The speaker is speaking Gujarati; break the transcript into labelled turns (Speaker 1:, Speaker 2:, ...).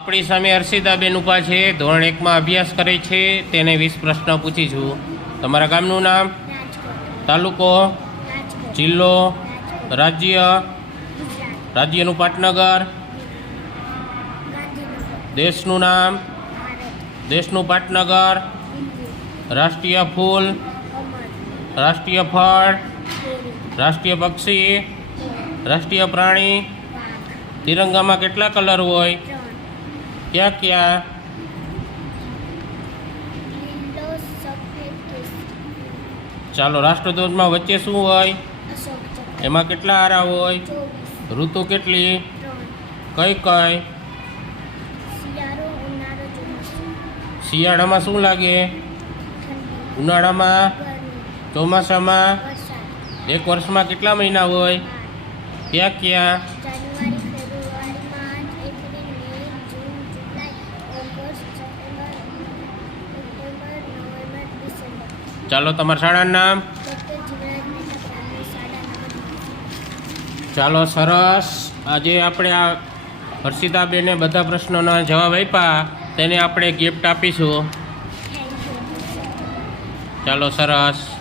Speaker 1: આપણી સામે હર્ષિતાબેન ઊભા છે. ધોરણ એકમાં અભ્યાસ કરે છે. તેને વીસ પ્રશ્ન પૂછી છું. તમારા ગામનું નામ? તાલુકો? જિલ્લો? રાજ્ય? રાજ્યનું પાટનગર? દેશનું નામ? દેશનું પાટનગર? રાષ્ટ્રીય ફૂલ? રાષ્ટ્રીય ફળ? રાષ્ટ્રીય પક્ષી? રાષ્ટ્રીય પ્રાણી? તિરંગામાં કેટલા કલર હોય? ક્યાં ક્યાં ચાલો રાષ્ટ્રધ્વજમાં વચ્ચે શું હોય? એમાં કેટલા આરા હોય? ઋતુ કેટલી? કઈ કઈ? શિયાળામાં શું લાગે? ઉનાળામાં? ચોમાસામાં? એક વર્ષમાં કેટલા મહિના હોય? ક્યાં ક્યાં? ચાલો તમારા શાળાનું નામ? ચાલો, સરસ. આજે આપણે આ હર્ષિતાબેને બધા પ્રશ્નોના જવાબ આપ્યા. તેને આપણે ગિફ્ટ આપીશું. ચાલો, સરસ.